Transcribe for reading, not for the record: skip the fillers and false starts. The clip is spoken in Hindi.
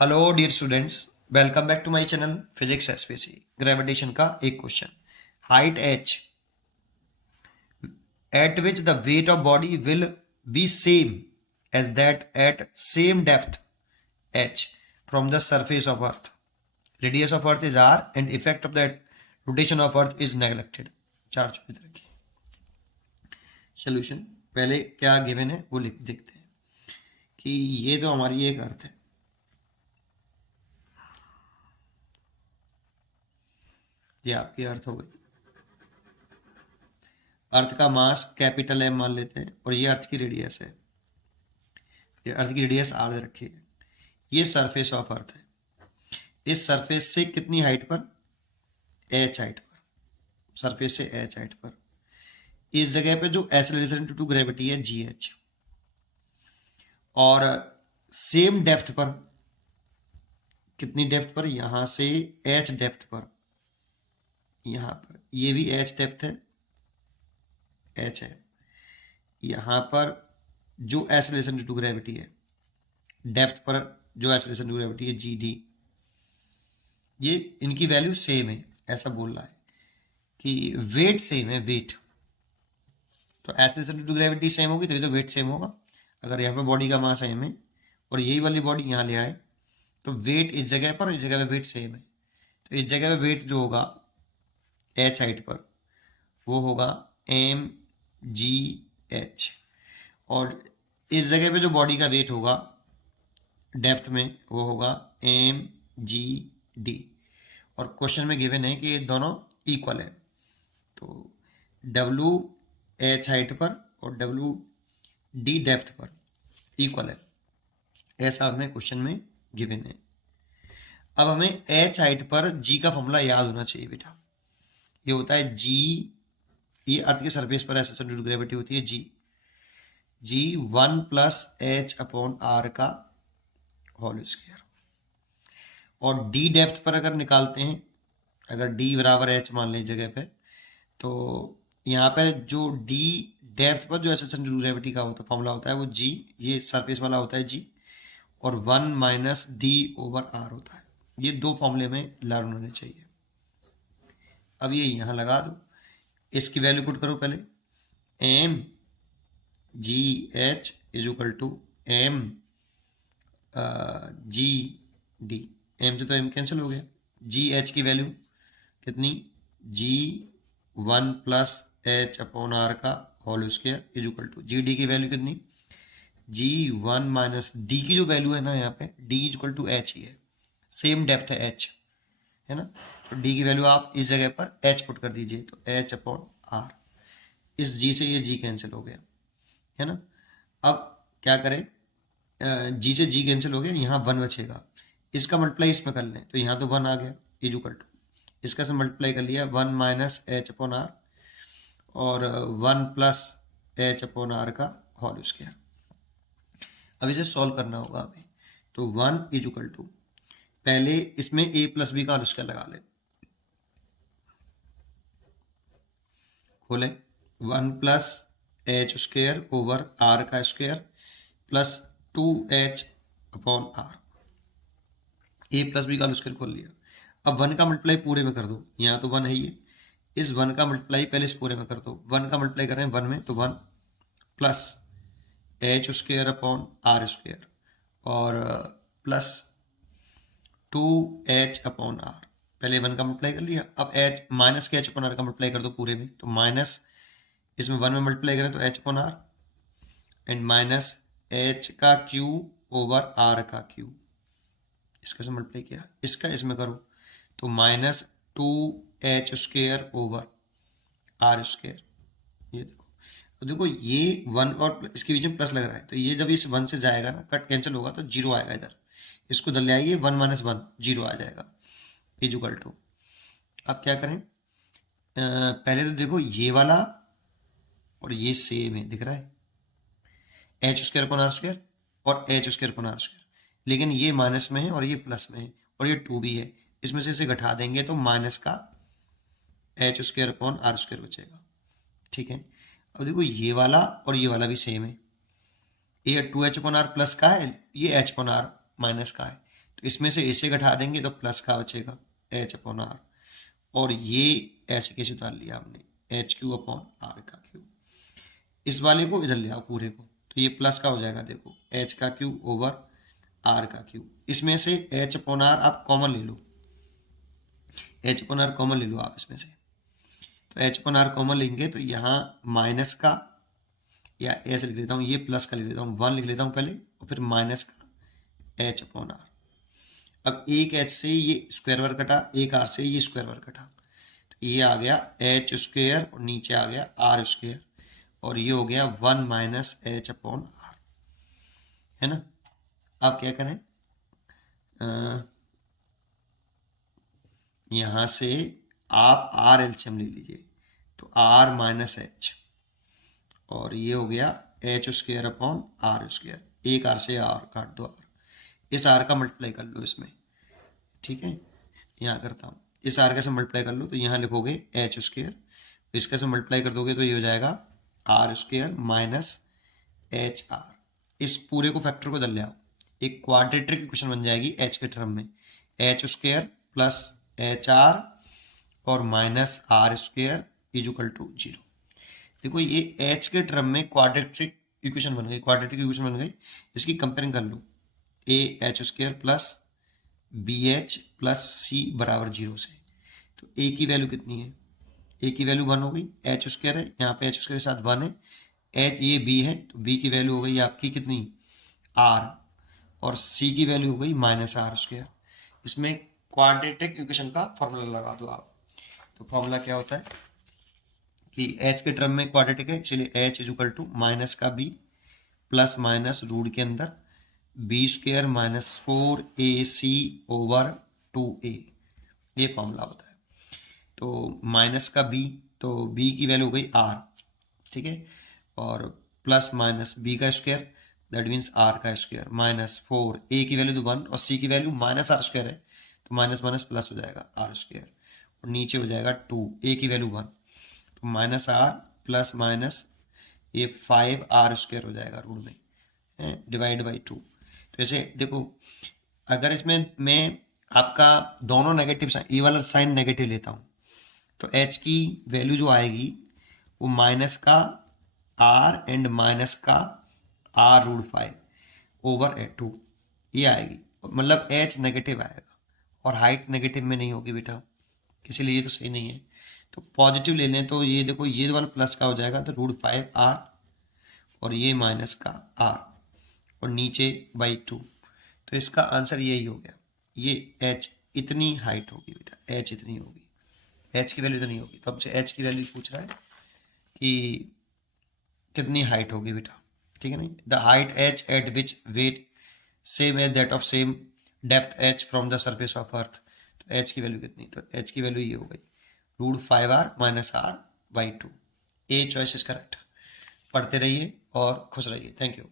Hello dear students, welcome back to my channel physics SPC. Gravitation का एक question. Height h at which the weight of body will be same as that at same depth h from the surface of earth. Radius of earth is r and effect of that rotation of earth is neglected. चार चीज रखिए। सोल्यूशन पहले क्या गिवन है वो लिख देखते हैं कि ये तो हमारी एक अर्थ है, ये आपकी अर्थ हो गई। अर्थ का मास कैपिटल एम मान लेते हैं और ये अर्थ की रेडियस है। ये अर्थ की रेडियस आर रखी है। ये सरफेस ऑफ अर्थ है। इस सरफेस से कितनी हाइट पर? एच हाइट पर। सरफेस से एच हाइट पर इस जगह पे जो एक्सेलरेशन ड्यू टू ग्रेविटी है जी एच, और सेम डेप्थ पर कितनी डेप्थ पर? यहां से एच डेप्थ पर, यहां पर ये भी एच डेप्थ है, एच है। यहां पर जो एक्सेलरेशन ड्यू टू ग्रेविटी है डेप्थ पर, जो एक्सेलरेशन ड्यू टू ग्रेविटी है जी डी, ये इनकी वैल्यू सेम है। ऐसा बोल रहा है कि वेट सेम है, वेट। तो acceleration due to gravity same होगी तो ये तो वेट सेम होगा। अगर यहाँ पे बॉडी का मास सेम है और यही वाली बॉडी यहाँ ले आए तो वेट इस जगह पर, इस जगह पे वेट सेम है। तो इस जगह पे वेट जो होगा एच हाइट पर वो होगा एम जी एच, और इस जगह पे जो बॉडी का वेट होगा डेप्थ में वो होगा एम जी डी। और क्वेश्चन में गिवन है कि ये दोनों इक्वल है, तो डब्ल्यू एच हाइट पर और डब्ल्यू डी डेप्थ पर इक्वल है, ऐसा हमें क्वेश्चन में गिवन है। अब हमें एच हाइट पर जी का फॉर्मूला याद होना चाहिए बेटा। ये होता है जी, ये अर्थ के सरफेस पर एक्सेलरेशन ड्यू टू ग्रेविटी होती है जी 1 प्लस एच अपॉन आर का होल स्क्वायर। और डी डेप्थ पर अगर निकालते हैं, अगर डी बराबर एच मान लें जगह पे, तो यहाँ पर जो डी डेप्थ पर जो एक्सेलरेशन ड्यू टू ग्रेविटी का होता फॉर्मूला होता है वो जी, ये सरफेस वाला होता है जी, और 1 माइनस डी ओवर आर होता है। ये दो फॉर्मूले में लर्न होने चाहिए। अब ये यहाँ लगा दो, इसकी वैल्यू पुट करो पहले। M G H is equal to M G D. M से तो एम कैंसिल हो गया। जी एच की वैल्यू कितनी? G 1 plus H upon R का whole square is equal to G D की वैल्यू कितनी? जी 1 माइनस डी की जो वैल्यू है ना यहाँ पे D is equal to h ही है, सेम डेप्थ है एच, है ना। तो डी की वैल्यू आप इस जगह पर एच पुट कर दीजिए, तो एच अपॉन आर। इस जी से ये जी कैंसिल हो गया, है ना। अब क्या करें, जी से जी कैंसिल हो गया, यहाँ 1 बचेगा। इसका मल्टीप्लाई इसमें कर लें तो यहाँ तो 1 आ गया इज इक्वल टू, इसका से मल्टीप्लाई कर लिया 1 माइनस एच अपॉन आर और 1 प्लस एच अपॉन आर का होल स्क्वायर। अब इसे सॉल्व करना होगा हमें, तो 1 इज इक्वल टू, पहले इसमें a प्लस बी का होल स्क्वायर लगा लें। खोले 1 plus H square over are का square plus 2h upon r. A plus b का होल स्क्वायर खोल लिया। अब 1 का मल्टीप्लाई पूरे में कर दो, यहाँ तो 1 है ही है, इस 1 का मल्टीप्लाई पहले इस पूरे में कर दो। 1 का मल्टीप्लाई कर रहे हैं 1 में, तो 1 plus H square upon are square और प्लस 2h अपॉन आर। पहले 1 का मल्टीप्लाई कर लिया, अब एच माइनस के एच अपॉन आर का मल्टीप्लाई कर दो पूरे में, तो माइनस इसमें 1 में मल्टीप्लाई करें तो H upon R and minus H का क्यू ओवर आर का क्यू। इसका से मल्टीप्लाई किया, इसका इसमें करो तो minus 2h square over R square. ये देखो, तो देखो ये 1 और इसके बीच में प्लस लग रहा है, तो ये जब इस 1 से जाएगा ना, कट कैंसिल होगा तो जीरो आएगा इधर। इसको इधर ले आइए, 1 माइनस 1 जीरो आ जाएगा इज इक्वल टू। अब क्या करें, पहले तो देखो ये वाला और ये सेम है, दिख रहा है, h square upon are square और h square upon are square, लेकिन ये माइनस में है और ये प्लस में है और ये 2 भी है। इसमें से इसे घटा देंगे तो माइनस का H square upon are square बचेगा, ठीक है। अब देखो ये वाला और ये वाला भी सेम है, ये 2h अपॉन आर प्लस का है, ये h अपॉन आर माइनस का है, तो इसमें से इसे घटा देंगे तो प्लस का बचेगा एच अपॉन आर, और ये ऐसे कैसे उतार लिया हमने एच क्यू अपॉन आर का क्यू। इस वाले को इधर ले आओ पूरे को, तो ये प्लस का हो जाएगा, देखो एच का क्यू ओवर आर का क्यू। इसमें से एच अपॉन आर आप कॉमन ले लो, एच अपॉन आर कॉमन ले लो आप इसमें से। तो एच अपॉन आर कॉमन लेंगे तो यहाँ माइनस का, या ऐसे लिख लेता हूँ, ये प्लस का लिख लेता हूँ, 1 लिख लेता हूँ पहले, और फिर माइनस का एच अपॉन आर। अब एक एच से ये स्क्वायर वर्ग कटा, एक आर से ये स्क्वायर वर्ग कटा, तो ये आ गया एच स्क्वायर और नीचे आ गया आर स्क्वायर, और ये हो गया 1 माइनस एच अपॉन आर, है ना। अब क्या करें, यहाँ से आप आर एलसीएम ले लीजिए, तो आर माइनस एच, और ये हो गया H square upon are square, एक आर से आर काट दो, आर इस आर का मल्टीप्लाई कर लो इसमें, ठीक है। यहाँ करता हूँ, इस आर का से मल्टीप्लाई कर लो तो यहाँ लिखोगे एच स्क्वायर, इसका से मल्टीप्लाई कर दोगे तो ये हो जाएगा R square minus H R. इस पूरे को फैक्टर को इधर ले आओ, एक क्वाड्रेटिक इक्वेशन बन जाएगी एच के टर्म में, h square plus h r और minus r square is equal to 0। देखो ये एच के टर्म में क्वाड्रेटिक इक्वेशन बन गई, क्वाड्रेटिक इक्वेशन बन गई। इसकी कंपेयरिंग कर लो, a h square plus b h plus c बराबर 0 से, तो ए की वैल्यू कितनी है, ए की वैल्यू 1 हो गई, एच स्क्वायर है यहाँ पे, एच स्क्वायर के साथ 1 है, एच ये बी है तो बी की वैल्यू हो गई आपकी कितनी आर, और सी की वैल्यू हो गई माइनस आर स्क्वायर। इसमें क्वाड्रेटिक इक्वेशन का फॉर्मूला लगा दो आप, तो फॉर्मूला क्या होता है कि एच के टर्म में क्वाड्रेटिक है, इसलिए H is equal to minus का बी प्लस माइनस रूट के अंदर B square minus 4ac over 2a, ये फॉर्मूला होता है। तो माइनस का बी, तो बी की वैल्यू हो गई आर, ठीक है, और प्लस माइनस बी का स्क्वायर दैट मीन्स आर का स्क्वायर माइनस 4, ए की वैल्यू तो 1 और सी की वैल्यू माइनस आर स्क्वायर है, तो माइनस माइनस प्लस हो जाएगा आर स्क्वायर, और नीचे हो जाएगा 2, ए की वैल्यू 1, तो माइनस आर प्लस माइनस ये 5 आर स्क्वायर हो जाएगा रूट में डिवाइड बाई 2। तो ऐसे देखो, अगर इसमें मैं आपका दोनों नेगेटिव साइन, ये वाला साइन नेगेटिव लेता हूँ, तो एच की वैल्यू जो आएगी वो माइनस का आर एंड माइनस का आर रूट 5 ओवर 2 ये आएगी, मतलब एच नेगेटिव आएगा, और हाइट नेगेटिव में नहीं होगी बेटा, इसीलिए ये तो सही नहीं है। तो पॉजिटिव ले लें तो ये देखो, ये वाला प्लस का हो जाएगा, तो रूट 5 आर और ये माइनस का आर और नीचे बाई 2, तो इसका आंसर यही हो गया। ये एच इतनी हाइट होगी बेटा, एच इतनी होगी, एच की वैल्यू इतनी होगी, तो हमसे एच की वैल्यू पूछ रहा है कि कितनी हाइट होगी बेटा, ठीक है नहीं। The height H at which weight same as that of same depth H from the surface of earth, तो एच की वैल्यू कितनी, तो एच की वैल्यू ये हो गई root 5 R minus R by 2। A choice is correct. पढ़ते रहिए और खुश रहिए, थैंक यू।